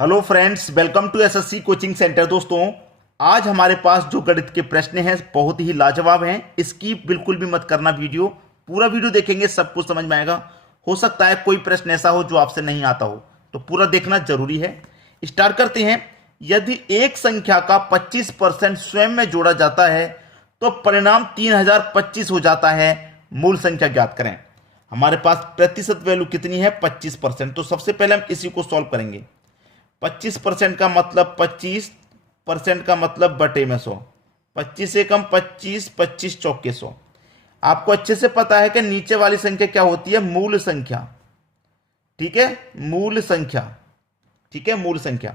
Hello friends, welcome to SSC coaching centre. दोस्तों, आज हमारे पास जो गणित के प्रश्न हैं बहुत ही लाजवाब हैं। स्किप बिल्कुल भी मत करना, वीडियो पूरा वीडियो देखेंगे सब कुछ समझ में आएगा। हो सकता है कोई प्रश्न ऐसा हो जो आपसे नहीं आता हो, तो पूरा देखना जरूरी है। स्टार्ट करते हैं। यदि एक संख्या का 25% स्वयं में जोड़ा जाता है तो परिणाम 3025 हो जाता है। मूल संख्या ज्ञात करें। हमारे पास प्रतिशत वैल्यू कितनी है? 25%। तो सबसे पहले हम इसी को सॉल्व करेंगे। 25% का मतलब 25% का मतलब बटे में 100। 25 से कम 25, 25 चौके 100। आपको अच्छे से पता है कि नीचे वाली संख्या क्या होती है? मूल संख्या। ठीक है, मूल संख्या। ठीक है, मूल संख्या।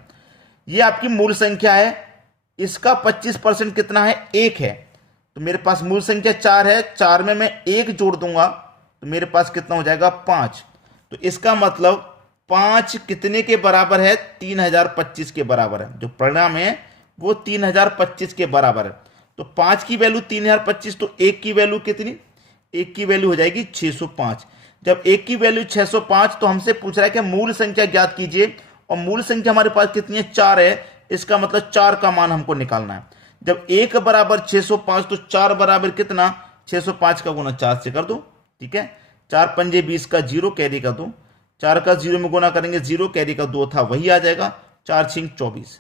ये आपकी मूल संख्या है। इसका 25% कितना है? 1 है। तो मेरे पास मूल संख्या 4 है। 4 में मैं 1 जोड़ दूंगा तो मेरे पास कितना हो जाएगा? 5। तो इसका मतलब 5 कितने के बराबर है? 3025 के बराबर है। जो परिणाम है वो 3025 के बराबर है। तो 5 की वैल्यू 3025, तो 1 की वैल्यू कितनी? 1 की वैल्यू हो जाएगी 605। जब 1 की वैल्यू 605, तो हमसे पूछ रहा है कि मूल संख्या ज्ञात कीजिए। और मूल संख्या हमारे पास कितनी है? 4 है। इसका मतलब 4 का मान हमको निकालना है। जब 1 बराबर 605, तो 4 बराबर कितना? 605 का गुना 4 से कर दो। ठीक है, 4 पंजे 20 का 0 कैरी कर दो। 4 का 0 में गुना करेंगे 0, कैरी का 2 था वही आ जाएगा। 4 छिंग 24,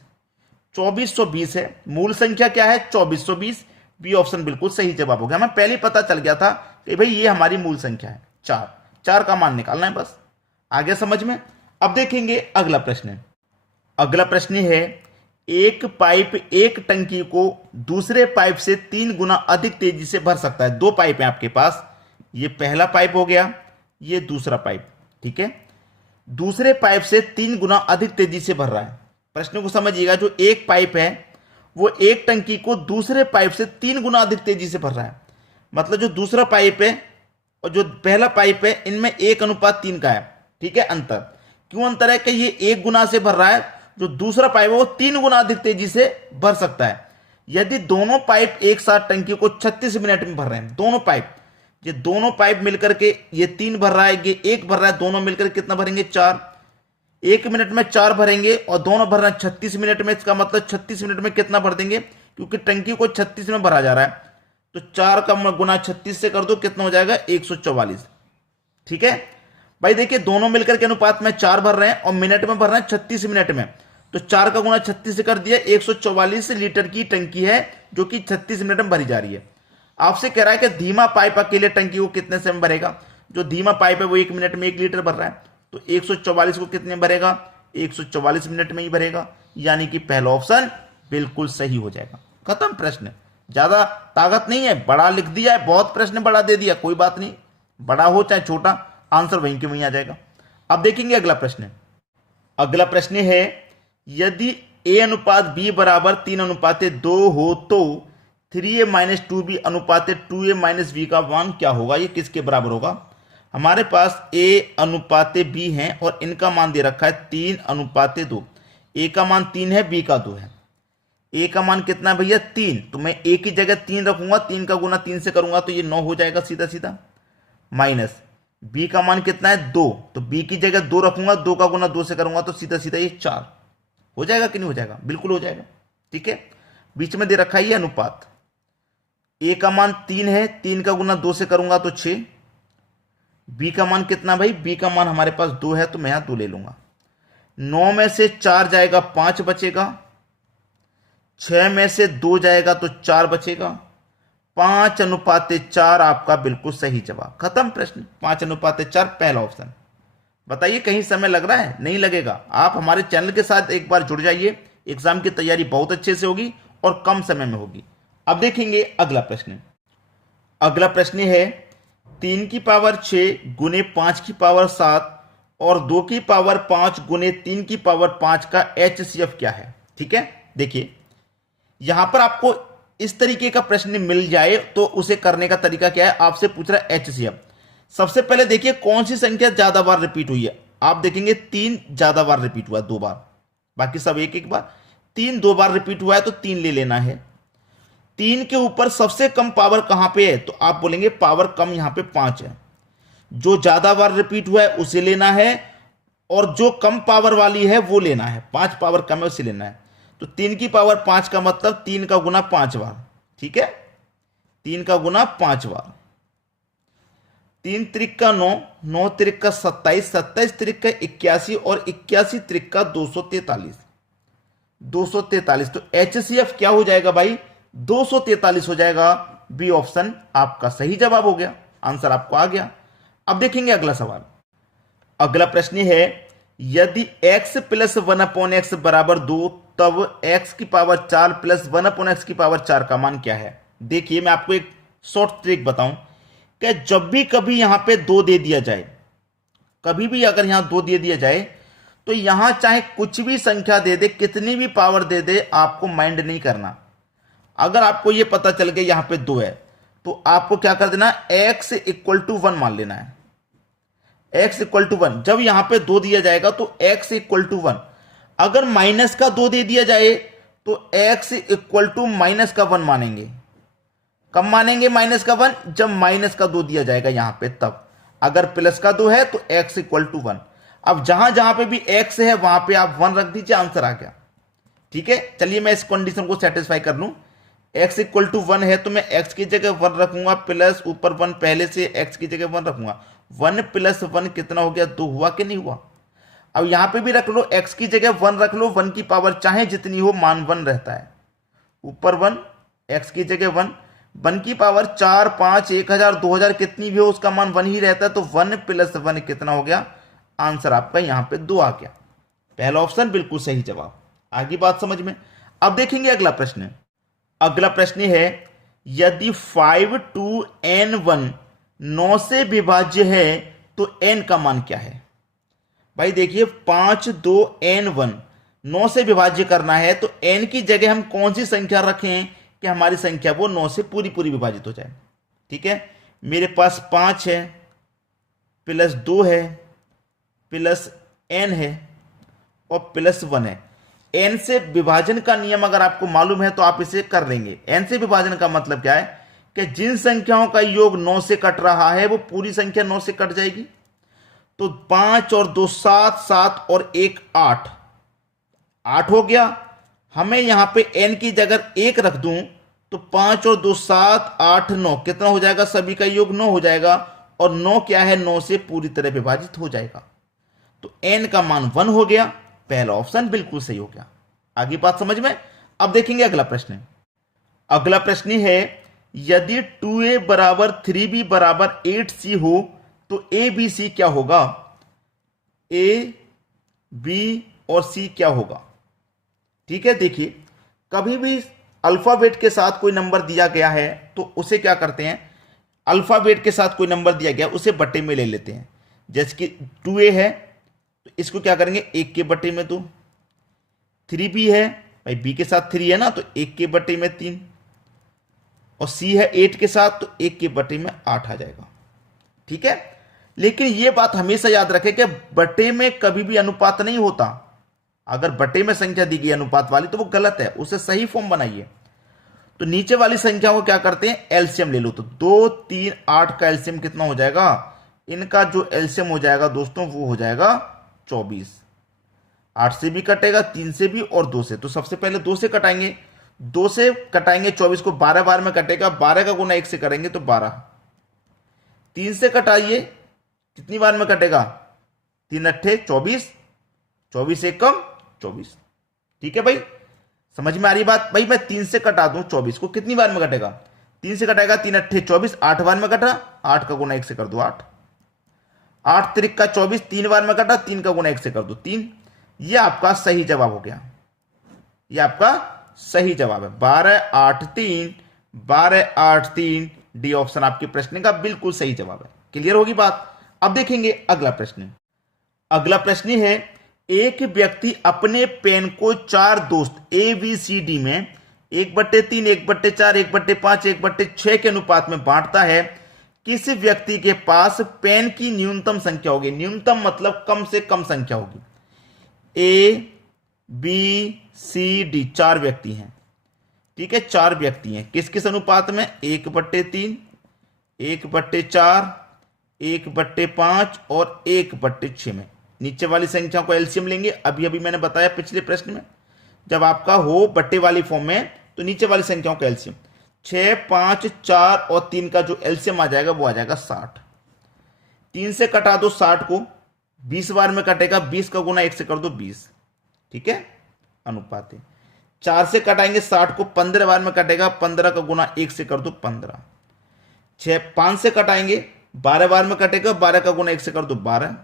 2420 है। मूल संख्या क्या है? 2420। बी ऑप्शन बिल्कुल सही जवाब हो गया। हमें पहले पता चल गया था कि भाई ये हमारी मूल संख्या है। 4 का मान निकालना है बस। आगे समझ में। अब देखेंगे अगला प्रश्न। अगला प्रश्न है, एक पाइप एक टंकी को दूसरे पाइप से 3 गुना अधिक तेजी से भर सकता है। 2 पाइप है आपके पास। ये पहला पाइप हो गया, ये दूसरा पाइप। ठीक है, दूसरे पाइप से 3 गुना अधिक तेजी से भर रहा है। प्रश्न को समझिएगा। जो एक पाइप है वो एक टंकी को दूसरे पाइप से 3 गुना अधिक तेजी से भर रहा है। मतलब जो दूसरा पाइप है और जो पहला पाइप है, इनमें 1:3 का है। ठीक है, अंतर। क्यों अंतर है? कि ये 1 गुना से भर रहा है, जो दूसरा पाइप है वो 3 गुना अधिक तेजी से भर सकता है। यदि दोनों पाइप एक साथ टंकी को 36 मिनट में भर रहे हैं, दोनों पाइप, ये दोनों पाइप मिलकर के, ये 3 भर रहा है, ये 1 भर रहा है, दोनों मिलकर कितना भरेंगे? 4। 1 मिनट में 4 भरेंगे और दोनों भर रहे हैं 36 मिनट में। इसका मतलब 36 मिनट में कितना भर देंगे? क्योंकि टंकी को 36 में भरा जा रहा है, तो 4 का गुना 36 से कर दो, कितना हो जाएगा? 144। ठीक है भाई, देखिए दोनों मिलकर के अनुपात में 4 भर रहे हैं और मिनट में भर रहे हैं 36 मिनट में। तो 4 का गुना 36 से कर दिया। 144 लीटर की टंकी है जो कि 36 मिनट में भरी जा रही है। आपसे कह रहा है कि धीमा पाइप अकेले टंकी को कितने समय भरेगा? जो धीमा पाइप है वो 1 मिनट में 1 लीटर भर रहा है, तो 144 को कितने भरेगा? 144 मिनट में ही भरेगा। यानी कि पहला ऑप्शन बिल्कुल सही हो जाएगा। खत्म प्रश्न। ज्यादा ताकत नहीं है, बड़ा लिख दिया है, बहुत प्रश्न बड़ा दे दिया, कोई बात नहीं, बड़ा हो चाहे छोटा, आंसर वहीं के वहीं आ जाएगा। अब देखेंगे अगला प्रश्न। अगला प्रश्न है, यदि a/b बराबर 3:2 हो तो 3a-2b/2a-b का मान क्या होगा? ये किसके बराबर होगा? हमारे पास a/b है और इनका मान दे रखा है 3:2। a का मान 3 है, b का 2 है। a का मान कितना है भैया? 3। तो मैं a की जगह 3 रखूंगा, 3 का गुना 3 से करूंगा तो ये 9 हो जाएगा सीधा सीधा। माइनस b का मान कितना है? 2। तो b की जगह 2 रखूंगा, 2 का गुना 2 से करूंगा तो सीधा सीधा ये 4 हो जाएगा कि नहीं हो जाएगा? बिल्कुल हो जाएगा। ठीक है, बीच में दे रखा है ये अनुपात। a का मान 3 है, 3 का गुना 2 से करूंगा तो 6। b का मान कितना भाई? b का मान हमारे पास 2 है, तो मैं यहां 2 ले लूंगा। 9 में से 4 जाएगा, 5 बचेगा। 6 में से 2 जाएगा तो 4 बचेगा। 5:4 आपका बिल्कुल सही जवाब। खत्म प्रश्न। 5:4 पहला ऑप्शन। बताइए कहीं समय लग रहा है? नहीं लगेगा। आप हमारे चैनल के साथ एक बार जुड़ जाइए, एग्जाम की तैयारी बहुत अच्छे से होगी और कम समय में होगी। अब देखेंगे अगला प्रश्न। अगला प्रश्न है, 3 की पावर 6 गुने 5 की पावर 7 और 2 की पावर 5 गुने 3 की पावर 5 का HCF क्या है? ठीक है, देखिए यहां पर आपको इस तरीके का प्रश्न मिल जाए तो उसे करने का तरीका क्या है? आपसे पूछ रहा है HCF। सबसे पहले देखिए कौन सी संख्या ज्यादा बार रिपीट हुई है। आप देखेंगे 3 ज्यादा बार रिपीट हुआ है, 2 बार, बाकी सब एक एक बार। 3 2 बार रिपीट हुआ है तो 3 ले लेना है। 3 के ऊपर सबसे कम पावर कहां पे है? तो आप बोलेंगे पावर कम यहां पे 5 है। जो ज्यादा बार रिपीट हुआ है उसे लेना है और जो कम पावर वाली है वो लेना है, 5 पावर कम है उसे लेना है। तो 3 की पावर 5 का मतलब 3 का गुना 5 बार, ठीक है, 3 का गुना 5 बार। 3 त्रिक का 9, 9 त्रिक का 27, 27 त्रिक का 81 और 81 त्रिक का 243, 243। तो HCF क्या हो जाएगा भाई, 243 हो जाएगा। बी ऑप्शन आपका सही जवाब हो गया, आंसर आपको आ गया। अब देखेंगे अगला सवाल। अगला प्रश्न है, यदि x प्लस 1/x बराबर 2 तब x की पावर 4 प्लस 1/x की पावर 4 का मान क्या है। देखिए मैं आपको एक शॉर्ट ट्रिक बताऊं कि जब भी कभी यहां पे 2 दे दिया जाए, कभी भी अगर यहां 2 दे दिया जाए तो यहां चाहे कुछ भी संख्या दे दे, कितनी भी पावर दे दे, आपको माइंड नहीं करना। अगर आपको यह पता चल गया यहां पे 2 है तो आपको क्या कर देना, x इक्वल टू 1 मान लेना है। x इक्वल टू 1, जब यहां पे 2 दिया जाएगा तो x इक्वल टू 1। अगर माइनस का 2 दे दिया जाए तो x इक्वल टू माइनस का 1 मानेंगे। कब मानेंगे माइनस का 1, जब माइनस का 2 दिया जाएगा यहां पे तब। अगर प्लस का 2 है तो x इक्वल टू 1। अब जहां जहां पे भी x है वहां पे आप 1 रख दीजिए, आंसर आ गया। ठीक है, चलिए मैं इस कंडीशन को सेटिस्फाई कर लूं। x इक्वल टू 1 है तो मैं x की जगह 1 रखूंगा, प्लस ऊपर 1 पहले से x की जगह 1 रखूंगा। 1 प्लस 1 कितना हो गया, 2 हुआ कि नहीं हुआ। अब यहां पे भी रख लो, x की जगह 1 रख लो, 1 की पावर चाहे जितनी हो मान 1 रहता है। ऊपर 1, x की जगह 1, 1 की पावर 4, 5, 1000, 2000 कितनी भी हो उसका मान 1 ही रहता है। तो 1 प्लस 1 कितना हो गया, आंसर आपका यहां पे 2 आ गया। पहला ऑप्शन बिल्कुल सही जवाब। आगे बात समझ में। अब देखेंगे अगला प्रश्न। अगला प्रश्न है, यदि 5 2 n1 9 से विभाज्य है तो n का मान क्या है। भाई देखिए 5 2 n1 9 से विभाज्य करना है तो n की जगह हम कौन सी संख्या रखें कि हमारी संख्या वो 9 से पूरी पूरी विभाजित हो जाए। ठीक है, मेरे पास 5 है प्लस 2 है प्लस n है और प्लस 1 है। n से विभाजन का नियम अगर आपको मालूम है तो आप इसे कर लेंगे। n से विभाजन का मतलब क्या है कि जिन संख्याओं का योग 9 से कट रहा है वो पूरी संख्या 9 से कट जाएगी। तो 5 और 2 7, 7 और 1 8, 8 हो गया। हमें यहां पे n की जगह 1 रख दूं तो 5 और 2 7, 8 9 कितना हो जाएगा, सभी का योग 9 हो जाएगा। और 9 क्या है, 9 से पूरी तरह विभाजित हो जाएगा। तो n का मान 1 हो गया। पहला ऑप्शन बिल्कुल सही हो गया। आगे बात समझ में। अब देखेंगे अगला प्रश्न। अगला प्रश्न है, यदि 2a बराबर 3b बराबर 8c हो तो a b c क्या होगा। a b और c क्या होगा। ठीक है, देखिए कभी भी अल्फाबेट के साथ कोई नंबर दिया गया है तो उसे क्या करते हैं, अल्फाबेट के साथ कोई नंबर दिया गया उसे बट्टे में ले लेते हैं। जैसे कि 2a है तो इसको क्या करेंगे, 1 के बट्टे में 2। 3b है भाई, b के साथ 3 है ना तो 1 के बट्टे में 3। और c है 8 के साथ तो 1 के बट्टे में 8 आ जाएगा। ठीक है, लेकिन यह बात हमेशा याद रखें कि बट्टे में कभी भी अनुपात नहीं होता। अगर बट्टे में संख्या दी गई अनुपात वाली तो वो गलत है, उसे सही फॉर्म बनाइए। तो नीचे वाली संख्या को क्या करते हैं, एलसीएम ले लो। तो 2 3 8 का एलसीएम कितना हो जाएगा, इनका जो एलसीएम हो जाएगा दोस्तों वो हो जाएगा 24। 8 से भी कटेगा, 3 से भी और 2 से। तो सबसे पहले 2 से कटाएंगे, 2 से कटाएंगे 24 को, 12 बार में कटेगा, 12 का गुना 1 से करेंगे तो 12। 3 से कटाइए, कितनी बार में कटेगा, 3 अट्ठे 24, 24 एक कम 24। ठीक है भाई, समझ में आ रही बात। भाई मैं 3 से कटा दूं 24 को, कितनी बार में कटेगा, 3 से कटाएगा, 3 अट्ठे 24, 8 बार में कटा, 8 का गुना 1 से कर दो 8। 8 त्रिक का 24, 3 बार में कटा, 3 का गुना 1 से कर दो 3। ये आपका सही जवाब हो गया, ये आपका सही जवाब है। 12 8 3, 12 8 3 डी ऑप्शन आपके प्रश्न का बिल्कुल सही जवाब है। क्लियर होगी बात। अब देखेंगे अगला प्रश्न। अगला प्रश्न है, एक व्यक्ति अपने पेन को 4 दोस्त ABCD में 1/3, 1/4, 1/5, 1/6 के अनुपात में बांटता है। किस व्यक्ति के पास पेन की न्यूनतम संख्या होगी। न्यूनतम मतलब कम से कम संख्या होगी। ABCD 4 व्यक्ति हैं। ठीक है, 4 व्यक्ति हैं, किस किस अनुपात में, 1/3, 1/4, 1/5 और 1/6 में। नीचे वाली संख्या को एलसीएम लेंगे। अभी अभी मैंने बताया पिछले प्रश्न में, जब आपका हो बट्टे वाली फॉर्म में तो नीचे वाली संख्याओं का एलसीएम 6, 5, 4 और 3 का जो एलसीएम आ जाएगा वो आ जाएगा 60। 3 से कटा दो 60 को, 20 बार में कटेगा, 20 का गुना 1 से कर दो 20, ठीक है, अनुपात है। 4 से कटाएंगे 60 को, 15 बार में कटेगा, 15 का गुना 1 से कर दो 15। 5 से कटाएंगे 12 बार में कटेगा, 12 का गुना 1 से कर दो 12।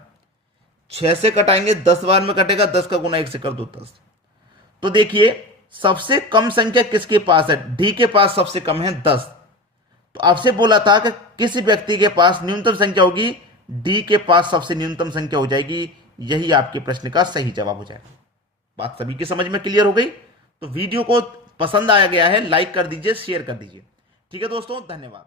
6 से कटाएंगे 10 बार में कटेगा, 10 का गुना 1 से कर दो 10। तो देखिए सबसे कम संख्या किसके पास है, डी के पास सबसे कम है 10। तो आपसे बोला था कि किसी व्यक्ति के पास न्यूनतम संख्या होगी, डी के पास सबसे न्यूनतम संख्या हो जाएगी। यही आपके प्रश्न का सही जवाब हो जाएगा। बात सभी की समझ में क्लियर हो गई? तो वीडियो को पसंद आया गया है लाइक कर दीजिए, शेयर कर दीजिए। ठीक है दोस्तों, धन्यवाद।